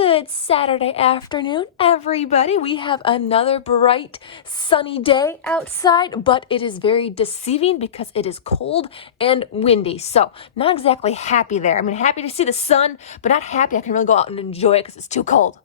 Good Saturday afternoon, everybody. We have another bright, sunny day outside, but it is very deceiving because it is cold and windy. So, not exactly happy there. I mean, happy to see the sun, but not happy I can really go out and enjoy it because it's too cold.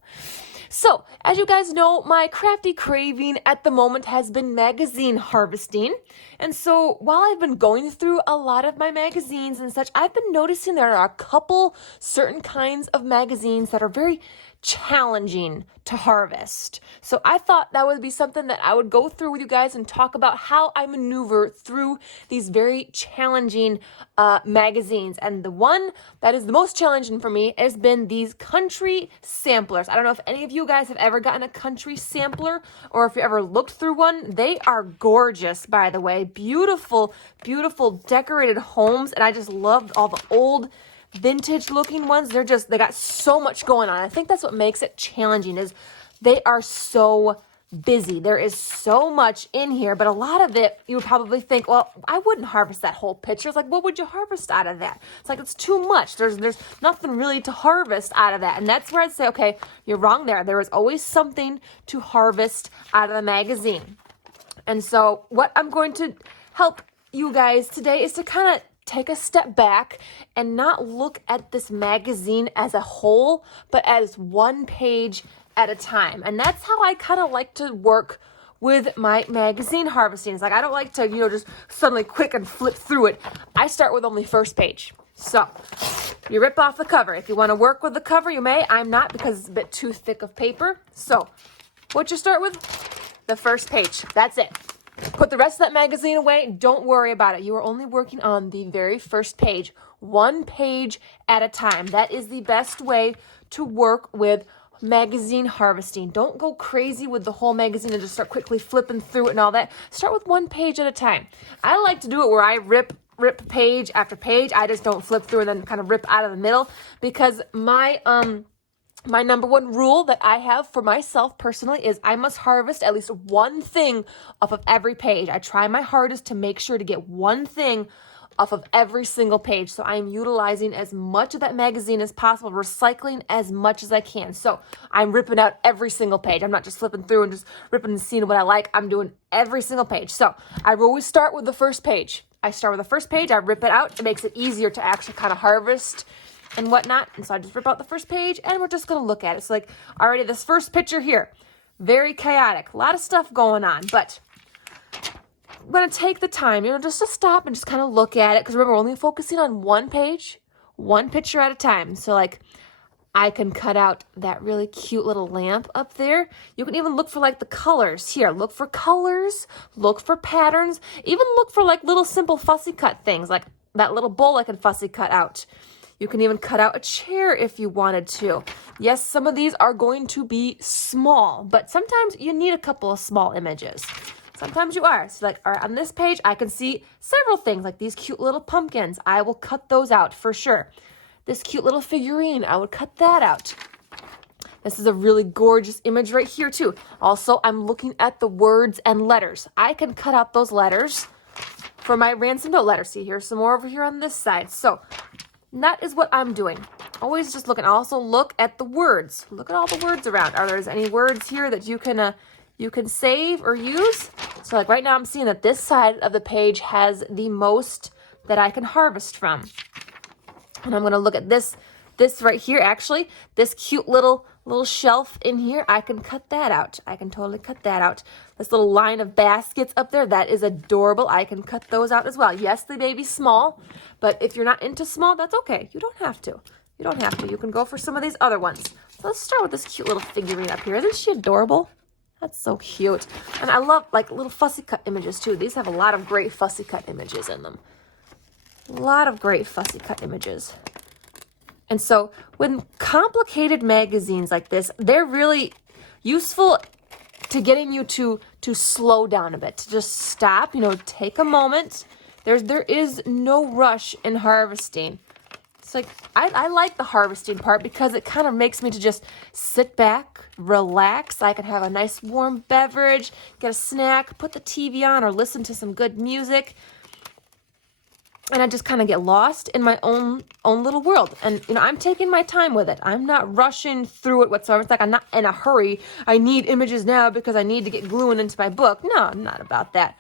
So, as you guys know, my crafty craving at the moment has been magazine harvesting. And so, while I've been going through a lot of my magazines and such, I've been noticing there are a couple certain kinds of magazines that are very challenging to harvest. So I thought that would be something that I would go through with you guys and talk about how I maneuver through these very challenging magazines. And the one that is the most challenging for me has been these country samplers. I don't know if any of you guys have ever gotten a country sampler or if you ever looked through one. They are gorgeous, by the way. Beautiful, beautiful decorated homes. And I just loved all the old vintage looking ones. They got so much going on. I think that's what makes it challenging is they are so busy. There is so much in here, but a lot of it you would probably think, well, I wouldn't harvest that whole picture. It's like, what would you harvest out of that? It's like, it's too much. There's nothing really to harvest out of that. And that's where I'd say, okay, you're wrong there. There is always something to harvest out of the magazine. And so what I'm going to help you guys today is to kind of take a step back and not look at this magazine as a whole, but as one page at a time. And that's how I kind of like to work with my magazine harvesting. It's like, I don't like to, just suddenly quick and flip through it. I start with only first page. So you rip off the cover. If you want to work with the cover, you may. I'm not because it's a bit too thick of paper. So what you start with? The first page. That's it. Put the rest of that magazine away. Don't worry about it. You are only working on the very first page, one page at a time. That is the best way to work with magazine harvesting. Don't go crazy with the whole magazine and just start quickly flipping through it and all that. Start with one page at a time. I like to do it where I rip page after page. I just don't flip through and then kind of rip out of the middle because my number one rule that I have for myself personally is I must harvest at least one thing off of every page. I try my hardest to make sure to get one thing off of every single page. So I'm utilizing as much of that magazine as possible, recycling as much as I can. So I'm ripping out every single page. I'm not just flipping through and just ripping and seeing what I like. I'm doing every single page. So I always start with the first page. I start with the first page. I rip it out. It makes it easier to actually kind of harvest and whatnot. And so I just rip out the first page and we're just going to look at it. So like already this first picture here, very chaotic, a lot of stuff going on, but I'm going to take the time, just to stop and just kind of look at it. Because remember, we're only focusing on one page, one picture at a time. So like I can cut out that really cute little lamp up there. You can even look for like the colors here. Look for colors, look for patterns, even look for like little simple fussy cut things like that little bowl I can fussy cut out. You can even cut out a chair if you wanted to. Yes, some of these are going to be small, but sometimes you need a couple of small images. Sometimes you are. So like, all right, on this page, I can see several things like these cute little pumpkins. I will cut those out for sure. This cute little figurine, I would cut that out. This is a really gorgeous image right here too. Also, I'm looking at the words and letters. I can cut out those letters for my ransom note letters. See, here's some more over here on this side. So that is what I'm doing. Always just looking. Also look at the words. Look at all the words around. Are there any words here that you can save or use? So like right now I'm seeing that this side of the page has the most that I can harvest from. And I'm going to look at this right here actually. This cute little shelf in here, I can cut that out. I can totally cut that out. This little line of baskets up there, that is adorable. I can cut those out as well. Yes, they may be small, but if you're not into small, that's okay. You don't have to. You don't have to. You can go for some of these other ones. So let's start with this cute little figurine up here. Isn't she adorable? That's so cute. And I love like little fussy cut images too. These have a lot of great fussy cut images in them. A lot of great fussy cut images. And so when complicated magazines like this, they're really useful to getting you to slow down a bit, to just stop, take a moment. There is no rush in harvesting. It's like, I like the harvesting part because it kind of makes me to just sit back, relax. I can have a nice warm beverage, get a snack, put the TV on or listen to some good music. And I just kind of get lost in my own little world. And, you know, I'm taking my time with it. I'm not rushing through it whatsoever. It's like I'm not in a hurry. I need images now because I need to get gluing into my book. No, I'm not about that.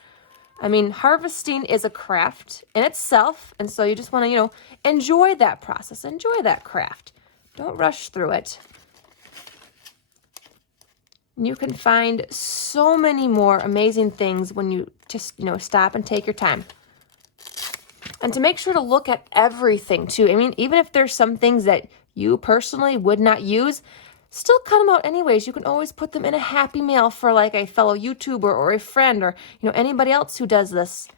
I mean, harvesting is a craft in itself. And so you just want to, you know, enjoy that process. Enjoy that craft. Don't rush through it. You can find so many more amazing things when you just, you know, stop and take your time. And to make sure to look at everything too. I mean, even if there's some things that you personally would not use, still cut them out anyways. You can always put them in a happy mail for like a fellow YouTuber or a friend or, you know, anybody else who does this,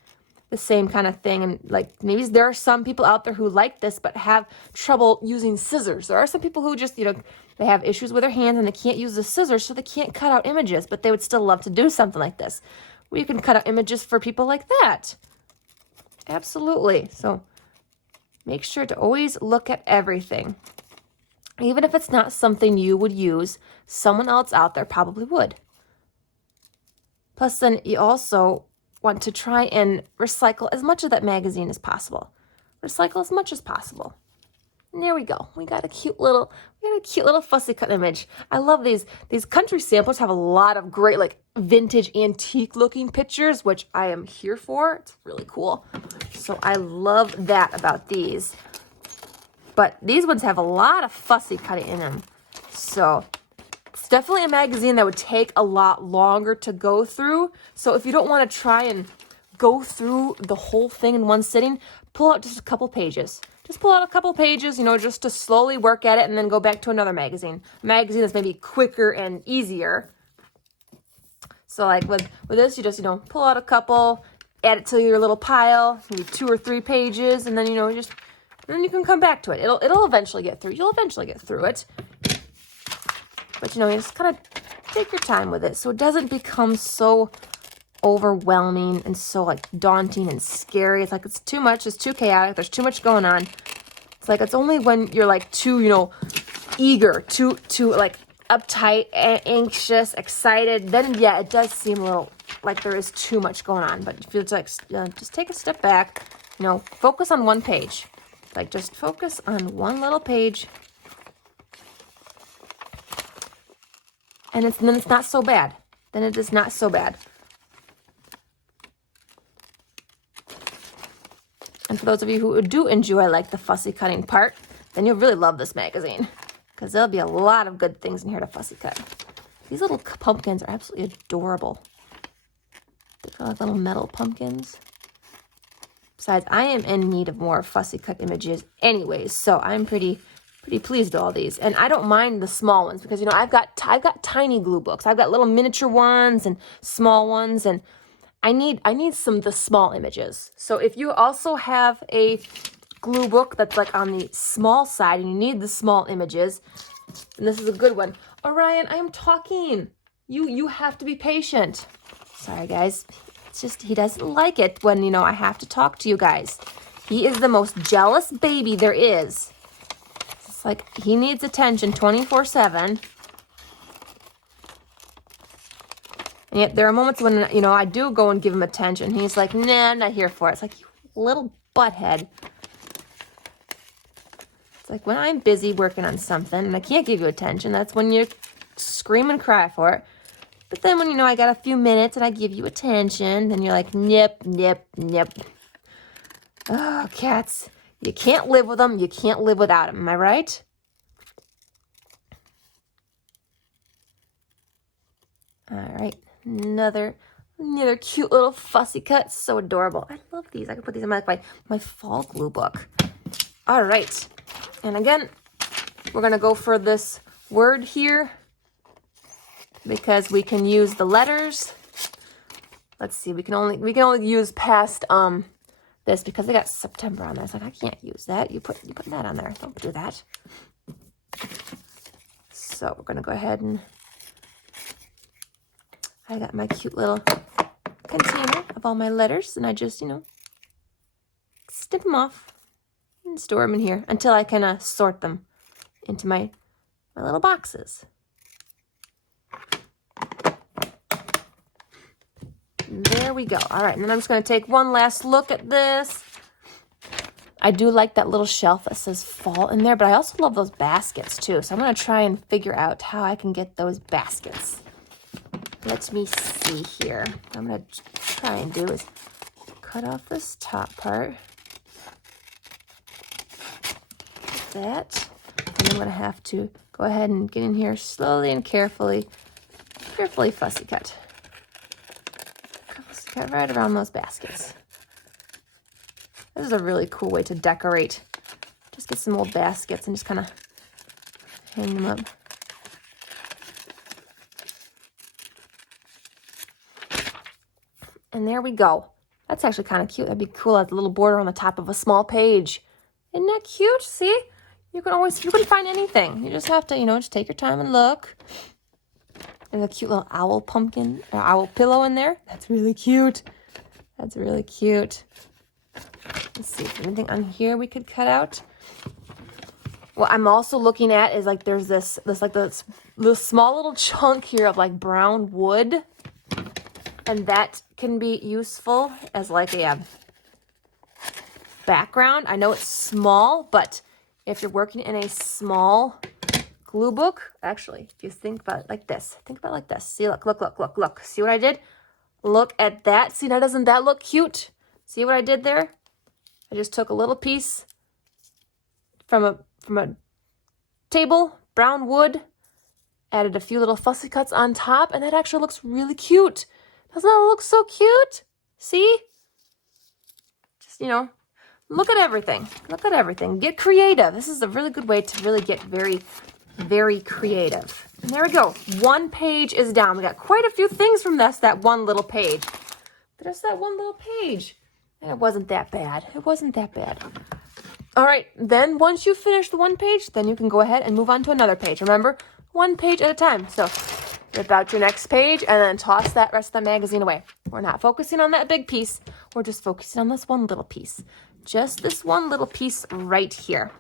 the same kind of thing. And like maybe there are some people out there who like this but have trouble using scissors. There are some people who just, you know, they have issues with their hands and they can't use the scissors, so they can't cut out images, but they would still love to do something like this. Well, you can cut out images for people like that. Absolutely. So make sure to always look at everything. Even if it's not something you would use, someone else out there probably would. Plus, then you also want to try and recycle as much of that magazine as possible. Recycle as much as possible. And there we go. We got a cute little fussy cut image. I love these. These country samplers have a lot of great like vintage antique looking pictures, which I am here for. It's really cool. So I love that about these. But these ones have a lot of fussy cutting in them. So it's definitely a magazine that would take a lot longer to go through. So if you don't want to try and go through the whole thing in one sitting, pull out just a couple pages. Just pull out a couple pages, you know, just to slowly work at it and then go back to another magazine. A magazine that's maybe quicker and easier. So like with this, you just, you know, pull out a couple, add it to your little pile, maybe 2 or 3 pages, and then, you know, just, then you can come back to it. It'll eventually get through. You'll eventually get through it. But, you know, you just kind of take your time with it so it doesn't become so overwhelming and so like daunting and scary. It's like it's too much, it's too chaotic, there's too much going on. It's like it's only when you're like too, you know, eager, too like uptight, anxious, excited, then yeah, it does seem a little like there is too much going on. But if you like just take a step back, you know, focus on one page. Like just focus on one little page. And then it's not so bad. Then it is not so bad. And for those of you who do enjoy like the fussy cutting part, then you'll really love this magazine because there'll be a lot of good things in here to fussy cut. These little pumpkins are absolutely adorable. They're like little metal pumpkins. Besides, I am in need of more fussy cut images anyways, so I'm pretty pleased with all these. And I don't mind the small ones because, you know, I've got tiny glue books. I've got little miniature ones and small ones, and I need some of the small images. So if you also have a glue book that's like on the small side and you need the small images, and this is a good one. Orion, I am talking. You have to be patient. Sorry, guys. It's just he doesn't like it when, you know, I have to talk to you guys. He is the most jealous baby there is. It's like he needs attention 24/7. And yet there are moments when, you know, I do go and give him attention. He's like, nah, I'm not here for it. It's like, you little butthead. It's like when I'm busy working on something and I can't give you attention, that's when you scream and cry for it. But then when, you know, I got a few minutes and I give you attention, then you're like, nip. Oh, cats. You can't live with them. You can't live without them. Am I right? All right. Another cute little fussy cut. So adorable. I love these. I can put these in my fall glue book. All right. And again, we're going to go for this word here because we can use the letters. Let's see. We can only use past this because they got September on there. It's like I can't use that. You put that on there. Don't do that. So we're going to go ahead and I got my cute little container of all my letters, and I just, you know, snip them off and store them in here until I can sort them into my little boxes. There we go. All right, and then I'm just going to take one last look at this. I do like that little shelf that says fall in there, but I also love those baskets too. So I'm going to try and figure out how I can get those baskets. Let me see here. What I'm going to try and do is cut off this top part. Like that. And I'm going to have to go ahead and get in here slowly and carefully fussy cut. Fussy cut right around those baskets. This is a really cool way to decorate. Just get some old baskets and just kind of hang them up. And there we go. That's actually kind of cute. That'd be cool as a little border on the top of a small page. Isn't that cute? See? You can find anything. You just have to, just take your time and look. There's a cute little owl pumpkin, or owl pillow in there. That's really cute. That's really cute. Let's see if there's anything on here we could cut out. What I'm also looking at is like there's this small little chunk here of like brown wood, and that can be useful as like a background. I know it's small, but if you're working in a small glue book, actually, if you think about it like this, See, look. See what I did? Look at that. See, now doesn't that look cute? See what I did there? I just took a little piece from a table, brown wood, added a few little fussy cuts on top, and that actually looks really cute. Doesn't that look so cute? See? Just, look at everything. Look at everything. Get creative. This is a really good way to really get very, very creative. And there we go. One page is down. We got quite a few things from that one little page. There's that one little page. And it wasn't that bad. It wasn't that bad. All right, then once you finish the one page, then you can go ahead and move on to another page. Remember, one page at a time. So rip out your next page and then toss that rest of the magazine away. We're not focusing on that big piece. We're just focusing on this one little piece. Just this one little piece right here.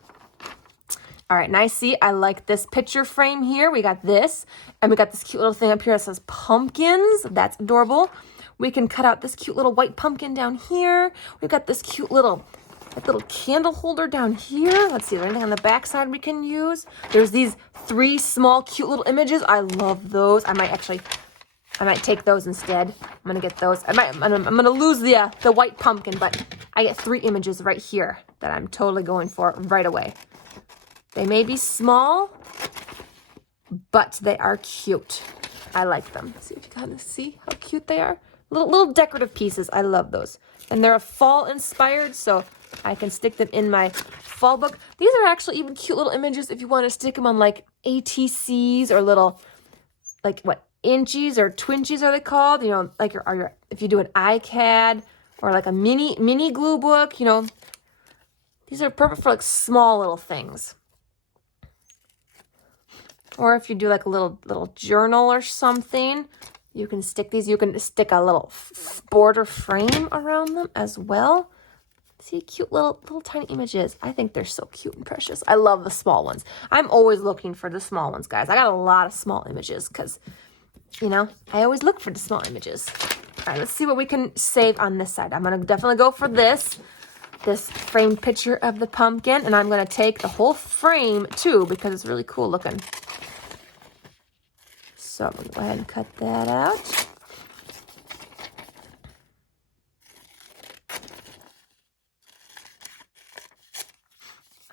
All right, now I like this picture frame here. We got this, and we got this cute little thing up here that says pumpkins. That's adorable. We can cut out this cute little white pumpkin down here. We've got this cute little candle holder down here. Let's see, is there anything on the back side we can use? There's these 3 small cute little images. I love those. I might take those instead. I'm gonna get those. I'm gonna lose the white pumpkin, but I get 3 images right here that I'm totally going for right away. They may be small, but they are cute. I like them. See if you kind of see how cute they are. Little decorative pieces. I love those. And they're fall inspired, so I can stick them in my fall book. These are actually even cute little images if you want to stick them on like ATCs or little, like what, inchies or twinchies are they called? Like if you do an iCAD or like a mini glue book, these are perfect for like small little things. Or if you do like a little journal or something, you can stick these. You can stick a little border frame around them as well. See, cute little tiny images. I think they're so cute and precious. I love the small ones. I'm always looking for the small ones, guys. I got a lot of small images because, I always look for the small images. All right, let's see what we can save on this side. I'm going to definitely go for this framed picture of the pumpkin, and I'm going to take the whole frame too because it's really cool looking. So I'm going to go ahead and cut that out.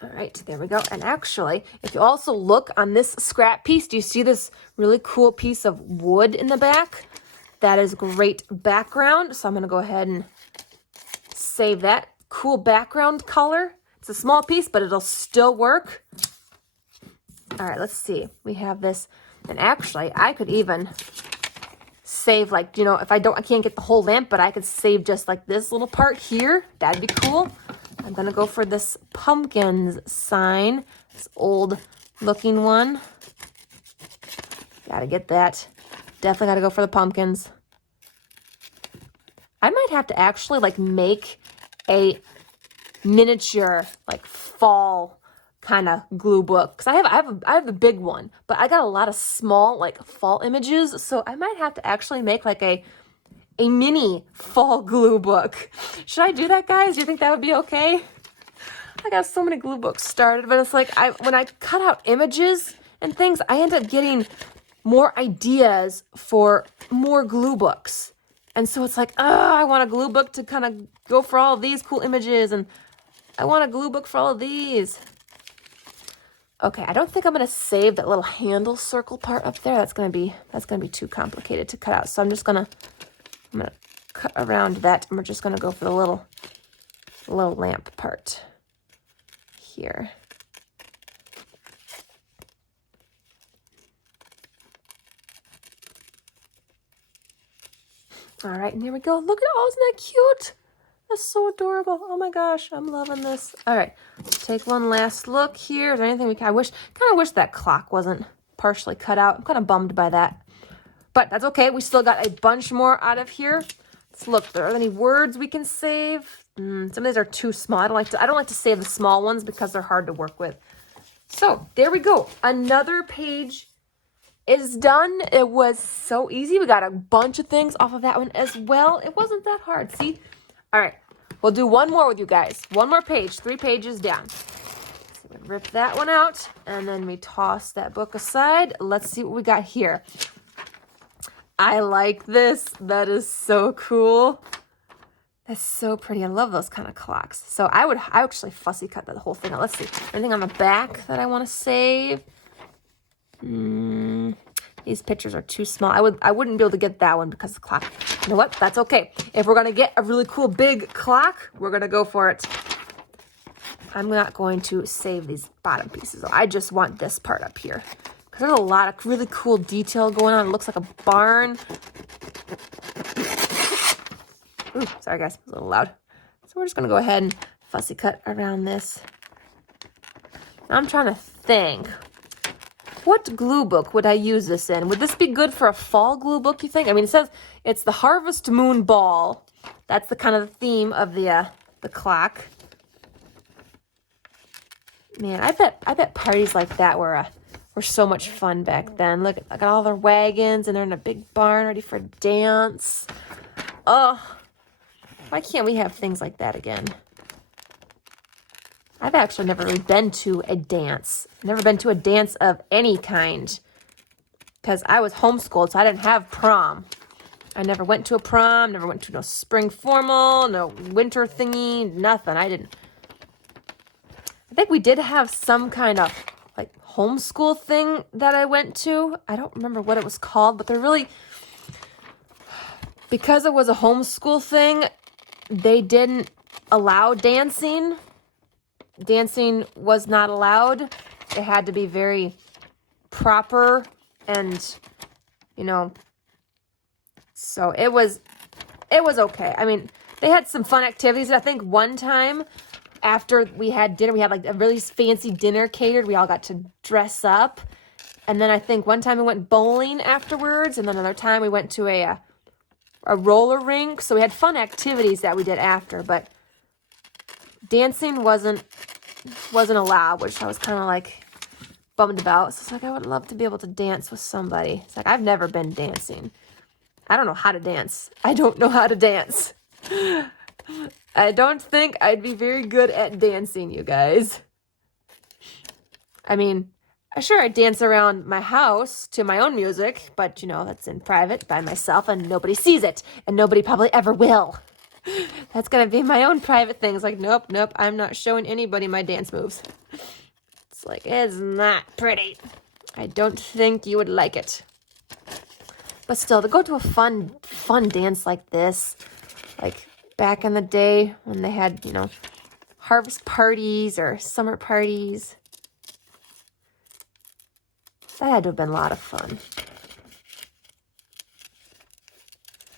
All right, there we go. And actually, if you also look on this scrap piece, do you see this really cool piece of wood in the back? That is great background. So I'm going to go ahead and save that cool background color. It's a small piece, but it'll still work. All right, let's see. We have this. And actually, I could even save like, if I can't get the whole lamp, but I could save just like this little part here. That'd be cool. I'm going to go for this pumpkins sign, this old looking one. Got to get that. Definitely got to go for the pumpkins. I might have to actually like make a miniature like fall kind of glue book, because I have a big one, but I got a lot of small like fall images, so I might have to actually make like a mini fall glue book. Should I do that, guys? Do you think that would be okay? I got so many glue books started, but it's like when I cut out images and things, I end up getting more ideas for more glue books. And so it's like, I want a glue book to kind of go for all of these cool images, and I want a glue book for all of these. Okay, I don't think I'm gonna save that little handle circle part up there. That's gonna be too complicated to cut out. So I'm gonna cut around that, and we're just gonna go for the little lamp part here. All right, and there we go. Look at, oh, isn't that cute? That's so adorable. Oh my gosh, I'm loving this. All right, let's take one last look here. Is there anything we can, kind of wish that clock wasn't partially cut out. I'm kind of bummed by that, but that's okay. We still got a bunch more out of here. Let's look. Are there any words we can save? Some of these are too small. I don't like to save the small ones because they're hard to work with. So there we go. Another page is done. It was so easy. We got a bunch of things off of that one as well. It wasn't that hard. See? All right. We'll do one more with you guys. One more page. 3 pages down. So we rip that one out, and then we toss that book aside. Let's see what we got here. I like this. That is so cool. That's so pretty. I love those kind of clocks. So I actually fussy cut the whole thing out. Let's see. Anything on the back that I want to save? These pictures are too small. I wouldn't be able to get that one because of the clock. You know what? That's okay. If we're gonna get a really cool big clock, we're gonna go for it. I'm not going to save these bottom pieces. I just want this part up here because there's a lot of really cool detail going on. It looks like a barn. Ooh, sorry guys, it was a little loud. So we're just gonna go ahead and fussy cut around this. I'm trying to think. What glue book would I use this in? Would this be good for a fall glue book, you think? I mean, it says it's the Harvest Moon Ball. That's the kind of the theme of the clock. Man, I bet parties like that were so much fun back then. Look at all their wagons, and they're in a big barn ready for a dance. Oh, why can't we have things like that again? I've actually never really been to a dance. Never been to a dance of any kind. Because I was homeschooled, so I didn't have prom. I never went to a prom, never went to no spring formal, no winter thingy, nothing. I think we did have some kind of like homeschool thing that I went to. I don't remember what it was called, but they're really, because it was a homeschool thing, they didn't allow dancing. Dancing was not allowed. It had to be very proper, and so it was okay. I mean, they had some fun activities. I think one time after we had dinner, we had like a really fancy dinner catered. We all got to dress up, and then I think one time we went bowling afterwards, and then another time we went to a roller rink. So we had fun activities that we did after, but dancing wasn't allowed, which I was kind of like bummed about. So it's like, I would love to be able to dance with somebody. It's like, I've never been dancing. I don't know how to dance. I don't know how to dance. I don't think I'd be very good at dancing, you guys. I mean, sure, I dance around my house to my own music, but that's in private by myself, and nobody sees it, and nobody probably ever will. That's going to be my own private thing. It's like, nope, I'm not showing anybody my dance moves. It's like, it's not pretty. I don't think you would like it. But still, to go to a fun dance like this, like back in the day when they had, harvest parties or summer parties, that had to have been a lot of fun.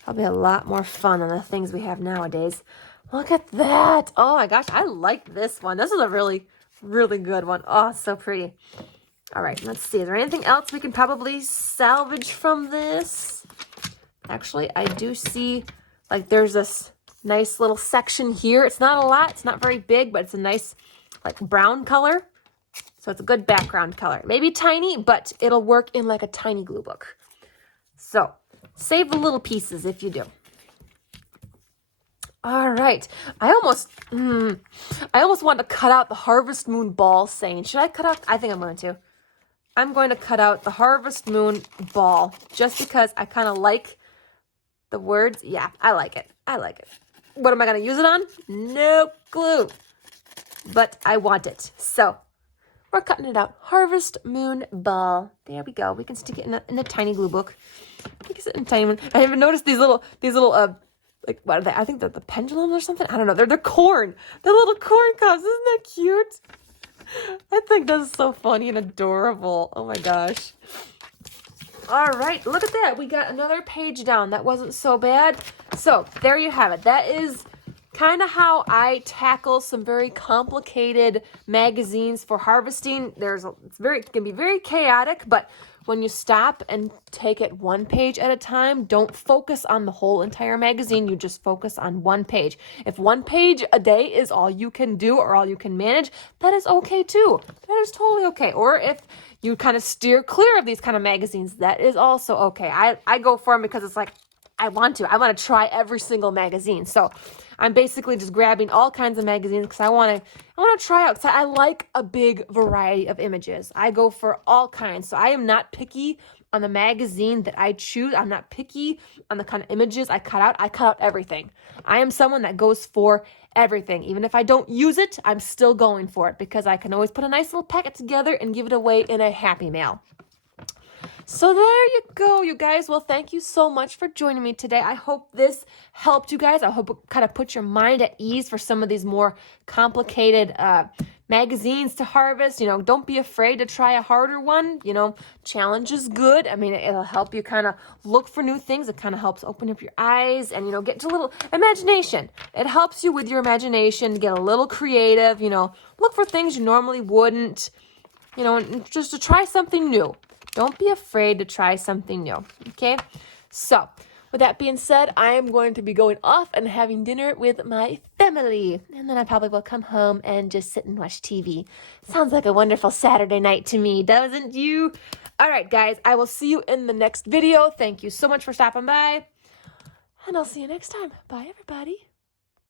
Probably a lot more fun than the things we have nowadays. Look at that. Oh my gosh, I like this one. This is a really, really good one. Oh, so pretty. All right, let's see. Is there anything else we can probably salvage from this? Actually, I do see like there's this nice little section here. It's not a lot. It's not very big, but it's a nice like brown color. So it's a good background color. Maybe tiny, but it'll work in like a tiny glue book. So save the little pieces if you do. All right. I almost want to cut out the Harvest Moon ball saying. Should I cut out? I think I'm going to. I'm going to cut out the Harvest Moon ball just because I kind of like the words. Yeah, I like it. I like it. What am I going to use it on? No clue. But I want it. So we're cutting it out. Harvest Moon ball. There we go. We can stick it in a tiny glue book. We can sit in a tiny one. I haven't noticed these little like, what are they? I think they're the pendulums or something. I don't know. They're corn. The little corn cups. Isn't that cute? I think that's so funny and adorable. Oh my gosh. All right, look at that. We got another page down. That wasn't so bad. So there you have it. That is kind of how I tackle some very complicated magazines for harvesting. It can be very chaotic, but when you stop and take it one page at a time, don't focus on the whole entire magazine. You just focus on one page. If one page a day is all you can do or all you can manage, that is okay too. That is totally okay. Or if you kind of steer clear of these kind of magazines, that is also okay. I go for them because it's like, I want to try every single magazine. So I'm basically just grabbing all kinds of magazines because I want to try out. So I like a big variety of images. I go for all kinds. So I am not picky on the magazine that I choose. I'm not picky on the kind of images I cut out. I cut out everything. I am someone that goes for everything. Even if I don't use it, I'm still going for it because I can always put a nice little packet together and give it away in a Happy Mail. So there you go, you guys. Well, thank you so much for joining me today. I hope this helped you guys. I hope it kind of put your mind at ease for some of these more complicated magazines to harvest. You know, don't be afraid to try a harder one. You know, challenge is good. I mean, it'll help you kind of look for new things. It kind of helps open up your eyes and, you know, get to a little imagination. It helps you with your imagination to get a little creative, you know, look for things you normally wouldn't, you know, and just to try something new. Don't be afraid to try something new, okay? So, with that being said, I am going to be going off and having dinner with my family. And then I probably will come home and just sit and watch TV. Sounds like a wonderful Saturday night to me, doesn't you? All right, guys, I will see you in the next video. Thank you so much for stopping by. And I'll see you next time. Bye, everybody.